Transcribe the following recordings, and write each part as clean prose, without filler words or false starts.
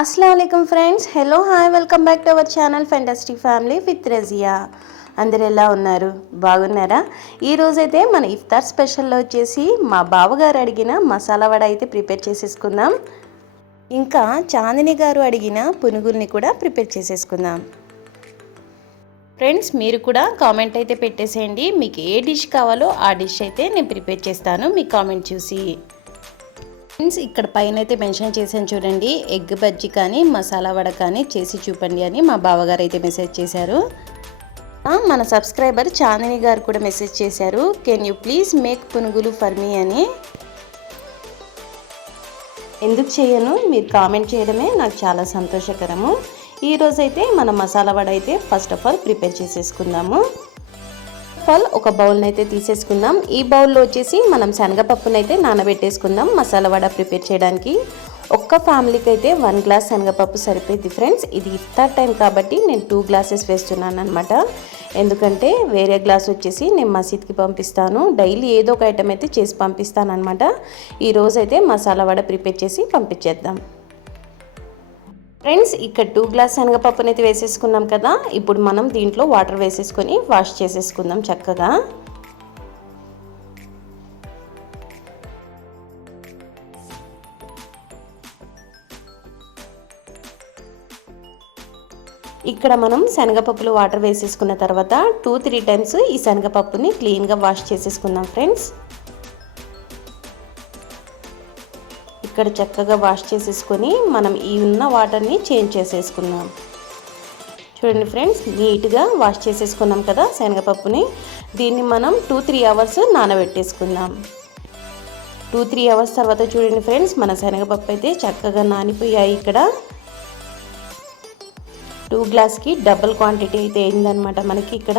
अस्सलामुअलैकुम friends, hello hi, welcome back to our channel fantastic family with Razia. అందరు ఎలా ఉన్నారు? బాగున్నారా? ఈ రోజైతే మన ఇఫ్తార్ స్పెషల్లో వచ్చేసి మా బావగారు అడిగిన మసాలా వడ అయితే ప్రిపేర్ చేసేసుకుందాం. ఇంకా చాందిని గారు అడిగిన పునుగుల్ని కూడా ప్రిపేర్ చేసేసుకుందాం. ఫ్రెండ్స్, మీరు కూడా కామెంట్ అయితే పెట్టేసేయండి. మీకు ఏ డిష్ కావాలో ఆ డిష్ అయితే నేను ప్రిపేర్ చేస్తాను మీ కామెంట్ చూసి. ఫ్రెండ్స్, ఇక్కడ పైన అయితే మెన్షన్ చేశాను చూడండి, ఎగ్ బజ్జీ కానీ మసాలా వడ కానీ చేసి చూపండి అని మా బావగారు అయితే మెసేజ్ చేశారు. మన సబ్స్క్రైబర్ చాందిని గారు కూడా మెసేజ్ చేశారు, కెన్ యూ ప్లీజ్ మేక్ పునుగులు ఫర్ మీ అని. ఎందుకు చేయను, మీరు కామెంట్ చేయడమే నాకు చాలా సంతోషకరము. ఈరోజైతే మన మసాలా వడ అయితే ఫస్ట్ ఆఫ్ ఆల్ ప్రిపేర్ చేసేసుకుందాము. ఒక బౌల్ని అయితే తీసేసుకుందాం. ఈ బౌల్లో వచ్చేసి మనం శనగపప్పునైతే నానబెట్టేసుకుందాం మసాలా వడ ప్రిపేర్ చేయడానికి. ఒక్క ఫ్యామిలీకి అయితే 1 గ్లాస్ శనగపప్పు సరిపోయింది ఫ్రెండ్స్. ఇది ఇఫ్తార్ టైం కాబట్టి నేను 2 గ్లాసెస్ వేస్తున్నాను అనమాట. ఎందుకంటే వేరే గ్లాస్ వచ్చేసి నేను మసీద్కి పంపిస్తాను. డైలీ ఏదో ఒక ఐటమ్ అయితే చేసి పంపిస్తాను అనమాట. ఈరోజైతే మసాలా వడ ప్రిపేర్ చేసి పంపించేద్దాం. ఫ్రెండ్స్, ఇక్కడ 2 గ్లాస్ శనగపప్పుని అయితే వేసేసుకున్నాం కదా. ఇప్పుడు మనం దీంట్లో వాటర్ వేసేసుకొని వాష్ చేసేసుకుందాం చక్కగా. ఇక్కడ మనం శనగపప్పులో వాటర్ వేసేసుకున్న తర్వాత 2-3 టైమ్స్ ఈ శనగపప్పుని క్లీన్గా వాష్ చేసేసుకుందాం ఫ్రెండ్స్. ఇక్కడ చక్కగా వాష్ చేసేసుకొని మనం ఈ ఉన్న వాటర్ని చేంజ్ చేసేసుకుందాం. చూడండి ఫ్రెండ్స్, నీట్గా వాష్ చేసేసుకున్నాం కదా శనగపప్పుని. దీన్ని మనం 2-3 అవర్స్ నానబెట్టేసుకుందాం. 2-3 అవర్స్ తర్వాత చూడండి ఫ్రెండ్స్, మన శనగపప్పు అయితే చక్కగా నానిపోయాయి. ఇక్కడ 2 గ్లాస్కి డబుల్ క్వాంటిటీ అయితే అయిందనమాట మనకి ఇక్కడ.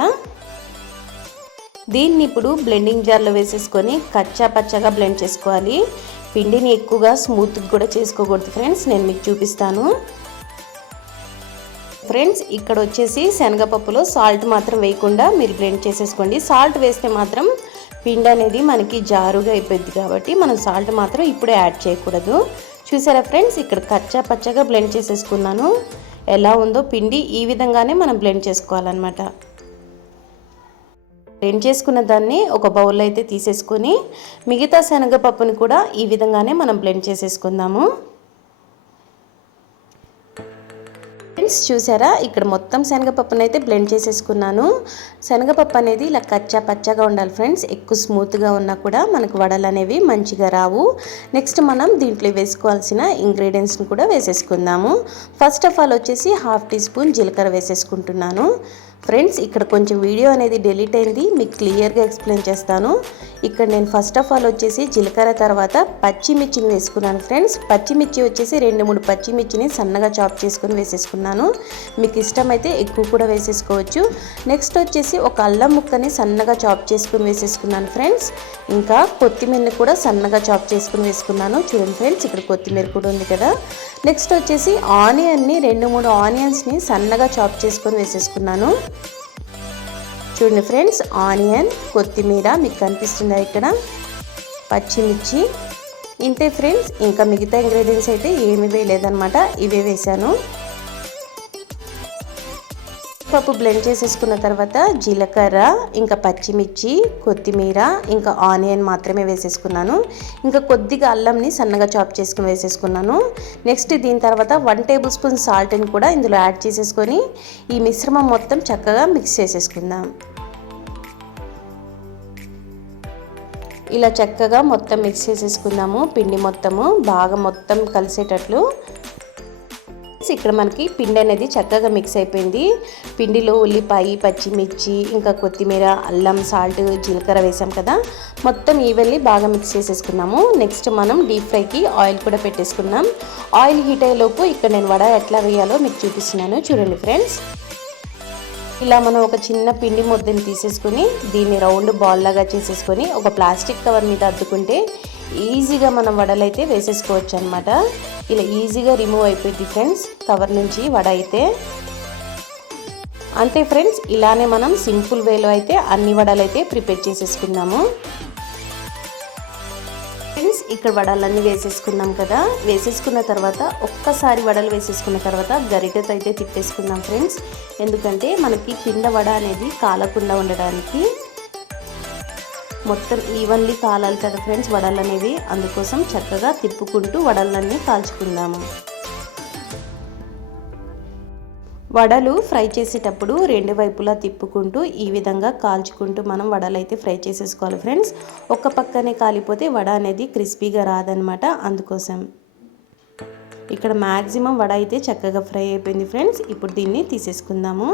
దీన్ని ఇప్పుడు బ్లెండింగ్ జార్లో వేసేసుకొని కచ్చా పచ్చగా బ్లెండ్ చేసుకోవాలి. పిండిని ఎక్కువగా స్మూత్గా కూడా చేసుకోకూడదు ఫ్రెండ్స్, నేను మీకు చూపిస్తాను. ఫ్రెండ్స్, ఇక్కడ వచ్చేసి శనగపప్పులో సాల్ట్ మాత్రం వేయకుండా మీరు బ్లెండ్ చేసేసుకోండి. సాల్ట్ వేస్తే మాత్రం పిండి అనేది మనకి జారుగా అయిపోద్ది కాబట్టి మనం సాల్ట్ మాత్రం ఇప్పుడే యాడ్ చేయకూడదు. చూసారా ఫ్రెండ్స్, ఇక్కడ కచ్చా పచ్చగా బ్లెండ్ చేసేసుకున్నాను. ఎలా ఉందో పిండి ఈ విధంగానే మనం బ్లెండ్ చేసుకోవాలన్నమాట. బ్లెండ్ చేసుకున్న దాన్ని ఒక బౌల్లో అయితే తీసేసుకొని మిగతా శనగపప్పుని కూడా ఈ విధంగానే మనం బ్లెండ్ చేసేసుకుందాము. ఫ్రెండ్స్, చూసారా, ఇక్కడ మొత్తం శనగపప్పుని అయితే బ్లెండ్ చేసేసుకున్నాను. శనగపప్పు అనేది ఇలా కచ్చా పచ్చగా ఉండాలి ఫ్రెండ్స్. ఎక్కువ స్మూత్గా ఉన్నా కూడా మనకు వడలు అనేవి మంచిగా రావు. నెక్స్ట్ మనం దీంట్లో వేసుకోవాల్సిన ఇంగ్రీడియంట్స్ని కూడా వేసేసుకుందాము. ఫస్ట్ ఆఫ్ ఆల్ వచ్చేసి 1/2 టీ స్పూన్ జీలకర్ర వేసేసుకుంటున్నాను. ఫ్రెండ్స్, ఇక్కడ కొంచెం వీడియో అనేది డిలీట్ అయింది, మీకు క్లియర్గా ఎక్స్ప్లెయిన్ చేస్తాను. ఇక్కడ నేను ఫస్ట్ ఆఫ్ ఆల్ వచ్చేసి జీలకర్ర తర్వాత పచ్చిమిర్చిని వేసుకున్నాను ఫ్రెండ్స్. పచ్చిమిర్చి వచ్చేసి 2-3 పచ్చిమిర్చిని సన్నగా చాప్ చేసుకొని వేసేసుకున్నాను. మీకు ఇష్టమైతే ఎక్కువ కూడా వేసేసుకోవచ్చు. నెక్స్ట్ వచ్చేసి ఒక అల్లం ముక్కని సన్నగా చాప్ చేసుకుని వేసేసుకున్నాను ఫ్రెండ్స్. ఇంకా కొత్తిమీరని కూడా సన్నగా చాప్ చేసుకుని వేసుకున్నాను. చూడండి ఫ్రెండ్స్, ఇక్కడ కొత్తిమీర కూడా ఉంది కదా. నెక్స్ట్ వచ్చేసి ఆనియన్ని 2-3 ఆనియన్స్ని సన్నగా చాప్ చేసుకొని వేసేసుకున్నాను. చూడండి ఫ్రెండ్స్, ఆనియన్, కొత్తిమీర మీకు కనిపిస్తుందా ఇక్కడ, పచ్చిమిర్చి, ఇంతే ఫ్రెండ్స్. ఇంకా మిగతా ఇంగ్రీడియంట్స్ అయితే ఏమీ వేయలేదన్నమాట, ఇవే వేసాను. పప్పు బ్లెండ్ చేసేసుకున్న తర్వాత జీలకర్ర, ఇంకా పచ్చిమిర్చి, కొత్తిమీర, ఇంకా ఆనియన్ మాత్రమే వేసేసుకున్నాను. ఇంకా కొద్దిగా అల్లంని సన్నగా చాప్ చేసుకుని వేసేసుకున్నాను. నెక్స్ట్ దీని తర్వాత 1 టేబుల్ స్పూన్ సాల్ట్ని కూడా ఇందులో యాడ్ చేసేసుకొని ఈ మిశ్రమం మొత్తం చక్కగా మిక్స్ చేసేసుకుందాం. ఇలా చక్కగా మొత్తం మిక్స్ చేసేసుకుందాము. పిండి మొత్తము బాగా మొత్తం కలిసేటట్లు. ఇక్కడ మనకి పిండి అనేది చక్కగా మిక్స్ అయిపోయింది. పిండిలో ఉల్లిపాయ, పచ్చిమిర్చి, ఇంకా కొత్తిమీర, అల్లం, సాల్ట్, జీలకర్ర వేసాం కదా, మొత్తం ఈవెన్లీ బాగా మిక్స్ చేసేసుకున్నాము. నెక్స్ట్ మనం డీప్ ఫ్రైకి ఆయిల్ కూడా పెట్టేసుకున్నాం. ఆయిల్ హీట్ అయ్యేలోపు ఇక్కడ నేను వడ ఎట్లా వేయాలో మీకు చూపిస్తున్నాను. చూడండి ఫ్రెండ్స్, ఇలా మనం ఒక చిన్న పిండి ముద్దని తీసేసుకొని దీన్ని రౌండ్ బాల్ లాగా చేసేసుకొని ఒక ప్లాస్టిక్ కవర్ మీద అద్దుకుంటే ఈజీగా మనం వడలు అయితే వేసేసుకోవచ్చు అనమాట. ఇలా ఈజీగా రిమూవ్ అయిపోయింది ఫ్రెండ్స్ కవర్ నుంచి వడ అయితే. అంతే ఫ్రెండ్స్, ఇలానే మనం సింపుల్ వేలో అయితే అన్ని వడలు అయితే ప్రిపేర్ చేసేసుకుందాము. ఫ్రెండ్స్, ఇక్కడ వడలన్నీ వేసేసుకున్నాం కదా. వేసేసుకున్న తర్వాత ఒక్కసారి వడలు వేసేసుకున్న తర్వాత గరిటెతో అయితే తిప్పేసుకుందాం ఫ్రెండ్స్. ఎందుకంటే మనకి కింద వడ అనేది కాలకుండా ఉండడానికి. మొత్తం ఈవెన్లీ కాలాలి కదా ఫ్రెండ్స్ వడలు అనేవి. అందుకోసం చక్కగా తిప్పుకుంటూ వడలన్నీ కాల్చుకుందాము. వడలు ఫ్రై చేసేటప్పుడు రెండు వైపులా తిప్పుకుంటూ ఈ విధంగా కాల్చుకుంటూ మనం వడలు అయితే ఫ్రై చేసేసుకోవాలి ఫ్రెండ్స్. ఒక పక్కనే కాలిపోతే వడ అనేది క్రిస్పీగా రాదనమాట. అందుకోసం ఇక్కడ మ్యాక్సిమం వడ అయితే చక్కగా ఫ్రై అయిపోయింది ఫ్రెండ్స్. ఇప్పుడు దీన్ని తీసేసుకుందాము.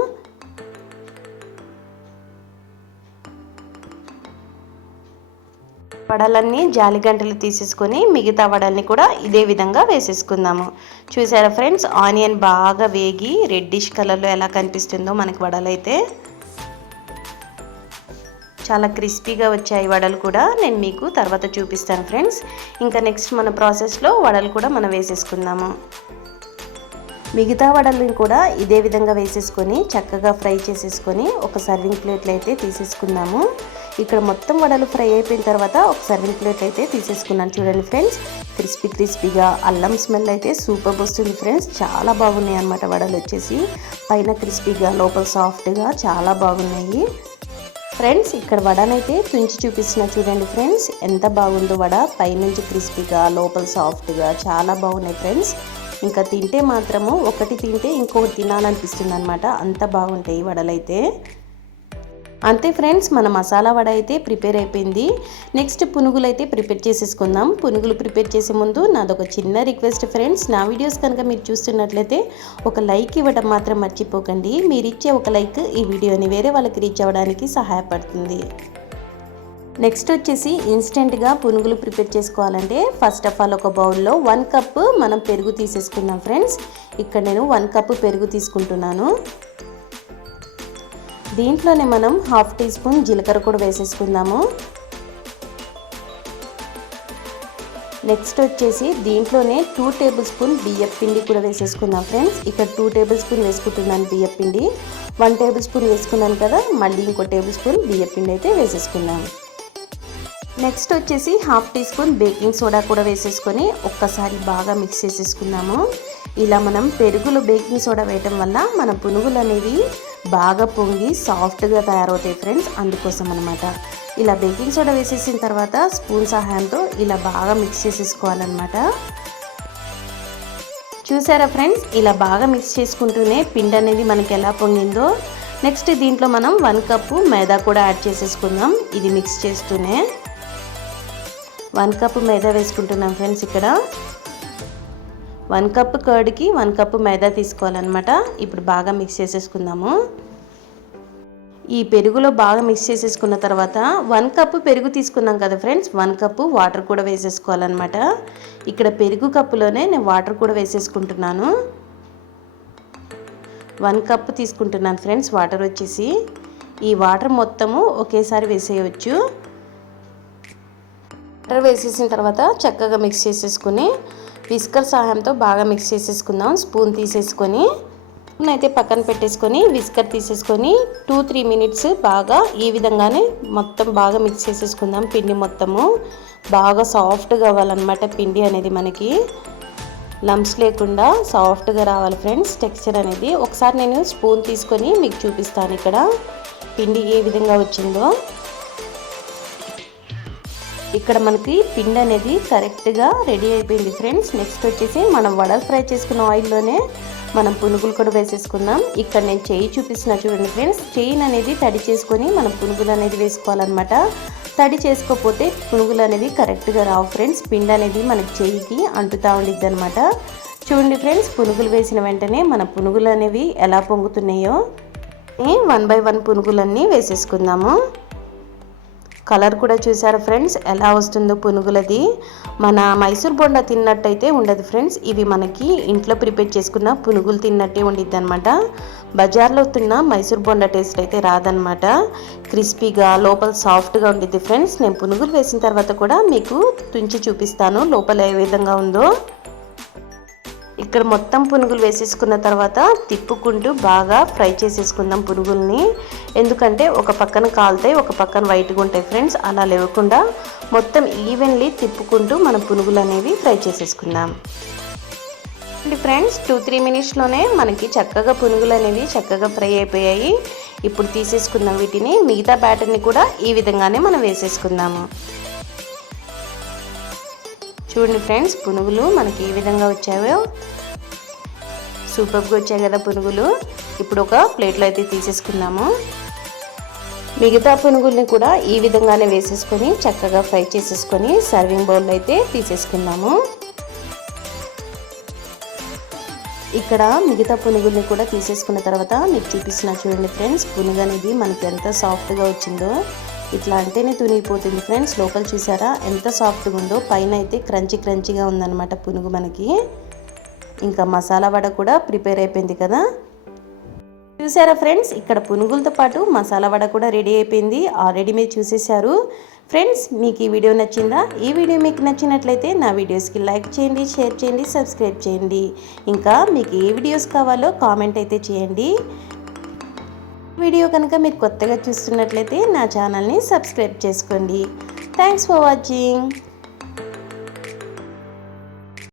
వడలన్నీ జాలిగంటలు తీసేసుకొని మిగతా వడల్ని కూడా ఇదే విధంగా వేసేసుకుందాము. చూసారా ఫ్రెండ్స్, ఆనియన్ బాగా వేగి రెడ్డిష్ కలర్లో ఎలా కనిపిస్తుందో మనకి వడలు అయితే చాలా క్రిస్పీగా వచ్చాయి. వడలు కూడా నేను మీకు తర్వాత చూపిస్తాను ఫ్రెండ్స్. ఇంకా నెక్స్ట్ మన ప్రాసెస్లో వడలు కూడా మనం వేసేసుకుందాము. మిగతా వడలను కూడా ఇదే విధంగా వేసేసుకొని చక్కగా ఫ్రై చేసేసుకొని ఒక సర్వింగ్ ప్లేట్లో అయితే తీసేసుకుందాము. ఇక్కడ మొత్తం వడలు ఫ్రై అయిపోయిన తర్వాత ఒక సర్వింగ్ ప్లేట్ అయితే తీసేసుకున్నాను. చూడండి ఫ్రెండ్స్, క్రిస్పీగా అల్లం స్మెల్ అయితే సూపర్ వస్తుంది ఫ్రెండ్స్. చాలా బాగున్నాయి అన్నమాట వడలు వచ్చేసి. పైన క్రిస్పీగా లోపల సాఫ్ట్గా చాలా బాగున్నాయి ఫ్రెండ్స్. ఇక్కడ వడనైతే తుంచి చూపిస్తున్నా చూడండి ఫ్రెండ్స్, ఎంత బాగుందో వడ. పైనుంచి క్రిస్పీగా లోపల సాఫ్ట్గా చాలా బాగున్నాయి ఫ్రెండ్స్. ఇంకా తింటే మాత్రము ఒకటి తింటే ఇంకొకటి తినాలనిపిస్తుంది అనమాట. అంత బాగుంటాయి వడలైతే. అంతే ఫ్రెండ్స్, మన మసాలా వడ అయితే ప్రిపేర్ అయిపోయింది. నెక్స్ట్ పునుగులు అయితే ప్రిపేర్ చేసేసుకుందాం. పునుగులు ప్రిపేర్ చేసే ముందు నాదొక చిన్న రిక్వెస్ట్ ఫ్రెండ్స్. నా వీడియోస్ కనుక మీరు చూస్తున్నట్లయితే ఒక లైక్ ఇవ్వడం మాత్రం మర్చిపోకండి. మీరు ఇచ్చే ఒక లైక్ ఈ వీడియోని వేరే వాళ్ళకి రీచ్ అవ్వడానికి సహాయపడుతుంది. నెక్స్ట్ వచ్చేసి ఇన్స్టెంట్గా పునుగులు ప్రిపేర్ చేసుకోవాలంటే ఫస్ట్ ఆఫ్ ఆల్ ఒక బౌల్లో 1 కప్ మనం పెరుగు తీసేసుకుందాం ఫ్రెండ్స్. ఇక్కడ నేను 1 కప్ పెరుగు తీసుకుంటున్నాను. దీంట్లోనే మనం 1/2 టీ స్పూన్ జీలకర్ర కూడా వేసేసుకుందాము. నెక్స్ట్ వచ్చేసి దీంట్లోనే 2 టేబుల్ స్పూన్ బియ్యం పిండి కూడా వేసేసుకుందాం ఫ్రెండ్స్. ఇక్కడ 2 టేబుల్ స్పూన్ వేసుకుంటున్నాను బియ్యం పిండి. 1 టేబుల్ స్పూన్ వేసుకున్నాను కదా, మళ్ళీ ఇంకో టేబుల్ స్పూన్ బియ్యం పిండి అయితే వేసేసుకుందాం. నెక్స్ట్ వచ్చేసి 1/2 టీ స్పూన్ బేకింగ్ సోడా కూడా వేసేసుకొని ఒక్కసారి బాగా మిక్స్ చేసేసుకుందాము. ఇలా మనం పెరుగులో బేకింగ్ సోడా వేయటం వల్ల మన పునుగులు అనేవి బాగా పొంగి సాఫ్ట్గా తయారవుతాయి ఫ్రెండ్స్. అందుకోసం అనమాట. ఇలా బేకింగ్ సోడా వేసేసిన తర్వాత స్పూన్ సహాయంతో ఇలా బాగా మిక్స్ చేసేసుకోవాలన్నమాట. చూసారా ఫ్రెండ్స్, ఇలా బాగా మిక్స్ చేసుకుంటూనే పిండి అనేది మనకి ఎలా పొంగిందో. నెక్స్ట్ దీంట్లో మనం 1 కప్పు మైదా కూడా యాడ్ చేసేసుకుందాం. ఇది మిక్స్ చేస్తూనే 1 కప్పు మైదా వేసుకుంటున్నాం ఫ్రెండ్స్. ఇక్కడ 1 కప్పు కర్డ్కి 1 కప్పు మైదా తీసుకోవాలన్నమాట. ఇప్పుడు బాగా మిక్స్ చేసేసుకుందాము. ఈ పెరుగులో బాగా మిక్స్ చేసేసుకున్న తర్వాత 1 కప్పు పెరుగు తీసుకున్నాం కదా ఫ్రెండ్స్, 1 కప్పు వాటర్ కూడా వేసేసుకోవాలన్నమాట. ఇక్కడ పెరుగు కప్పులోనే నేను వాటర్ కూడా వేసేసుకుంటున్నాను. 1 కప్పు తీసుకుంటున్నాను ఫ్రెండ్స్ వాటర్ వచ్చేసి. ఈ వాటర్ మొత్తము ఒకేసారి వేసేయవచ్చు. వాటర్ వేసేసిన తర్వాత చక్కగా మిక్స్ చేసేసుకుని విస్కర్ సహాయంతో బాగా మిక్స్ చేసేసుకుందాం. స్పూన్ తీసేసుకొని అయితే పక్కన పెట్టేసుకొని విస్కర్ తీసేసుకొని 2-3 మినిట్స్ బాగా ఈ విధంగానే మొత్తం బాగా మిక్స్ చేసేసుకుందాం. పిండి మొత్తము బాగా సాఫ్ట్గా అవ్వాలన్నమాట. పిండి అనేది మనకి లంప్స్ లేకుండా సాఫ్ట్గా రావాలి ఫ్రెండ్స్ టెక్స్చర్ అనేది. ఒకసారి నేను స్పూన్ తీసుకొని మీకు చూపిస్తాను ఇక్కడ పిండి ఏ విధంగా వచ్చిందో. ఇక్కడ మనకి పిండి అనేది కరెక్ట్గా రెడీ అయిపోయింది ఫ్రెండ్స్. నెక్స్ట్ వచ్చేసి మనం వడలు ఫ్రై చేసుకున్న ఆయిల్లోనే మనం పునుగులు కూడా వేసేసుకుందాం. ఇక్కడ నేను చెయ్యి చూపిస్తున్నా చూడండి ఫ్రెండ్స్. చెయ్యిని అనేది తడి చేసుకొని మనం పునుగులు అనేది వేసుకోవాలన్నమాట. తడి చేసుకోకపోతే పునుగులు అనేవి కరెక్ట్గా రావు ఫ్రెండ్స్. పిండి అనేది మనకి చెయ్యికి అంటుతూ ఉండిద్ది అనమాట. చూడండి ఫ్రెండ్స్, పునుగులు వేసిన వెంటనే మన పునుగులు అనేవి ఎలా పొంగుతున్నాయో 1 by 1 పునుగులన్నీ వేసేసుకుందాము. కలర్ కూడా చూసారా ఫ్రెండ్స్ ఎలా వస్తుందో పునుగులది. మన మైసూర్ బొండా తిన్నట్టయితే ఉండదు ఫ్రెండ్స్. ఇవి మనకి ఇంట్లో ప్రిపేర్ చేసుకున్న పునుగులు తిన్నట్టే ఉండిద్ది అనమాట. బజార్లో తిన్న మైసూర్ బొండా టేస్ట్ అయితే రాదనమాట. క్రిస్పీగా లోపల సాఫ్ట్గా ఉండిద్ది ఫ్రెండ్స్. నేను పునుగులు వేసిన తర్వాత కూడా మీకు తుంచి చూపిస్తాను లోపల ఏ విధంగా ఉందో. ఇక్కడ మొత్తం పునుగులు వేసేసుకున్న తర్వాత తిప్పుకుంటూ బాగా ఫ్రై చేసేసుకుందాం పునుగుల్ని. ఎందుకంటే ఒక పక్కన కాలుతాయి, ఒక పక్కన వైట్గా ఉంటాయి ఫ్రెండ్స్. అలా లేకుండా మొత్తం ఈవెన్లీ తిప్పుకుంటూ మనం పునుగులు అనేవి ఫ్రై చేసేసుకుందాం. ఫ్రెండ్స్ 2-3 మినిట్స్లోనే మనకి చక్కగా పునుగులు అనేవి చక్కగా ఫ్రై అయిపోయాయి. ఇప్పుడు తీసేసుకుందాం వీటిని. మిగతా బ్యాటర్ని కూడా ఈ విధంగానే మనం వేసేసుకుందాము. చూడండి ఫ్రెండ్స్, పునుగులు మనకి ఏ విధంగా వచ్చాయో సూపర్గా వచ్చాయి కదా పునుగులు. ఇప్పుడు ఒక ప్లేట్లో అయితే తీసేసుకుందాము. మిగతా పునుగుల్ని కూడా ఈ విధంగానే వేసేసుకొని చక్కగా ఫ్రై చేసేసుకొని సర్వింగ్ బౌల్లో అయితే తీసేసుకుందాము. ఇక్కడ మిగతా పునుగుల్ని కూడా తీసేసుకున్న తర్వాత మీకు చూపిస్తున్నా చూడండి ఫ్రెండ్స్. పునుగు అనేది మనకి ఎంత సాఫ్ట్గా వచ్చిందో. ఇట్లా అంటేనే తునిగిపోతుంది ఫ్రెండ్స్. లోపల చూసారా ఎంత సాఫ్ట్గా ఉందో. పైన అయితే క్రంచీగా ఉందన్నమాట పునుగు మనకి. ఇంకా మసాలా వడ కూడా ప్రిపేర్ అయిపోయింది కదా. చూసారా ఫ్రెండ్స్, ఇక్కడ పునుగులతో పాటు మసాలా వడ కూడా రెడీ అయిపోయింది. ఆల్రెడీ మీరు చూసేశారు ఫ్రెండ్స్. మీకు ఈ వీడియో నచ్చిందా? ఈ వీడియో మీకు నచ్చినట్లయితే నా వీడియోస్కి లైక్ చేయండి, షేర్ చేయండి, సబ్స్క్రైబ్ చేయండి. ఇంకా మీకు ఏ వీడియోస్ కావాలో కామెంట్ అయితే చేయండి. వీడియో కనుక మీరు కొత్తగా చూస్తున్నట్లయితే నా ఛానల్ని సబ్స్క్రైబ్ చేసుకోండి. Thanks for watching.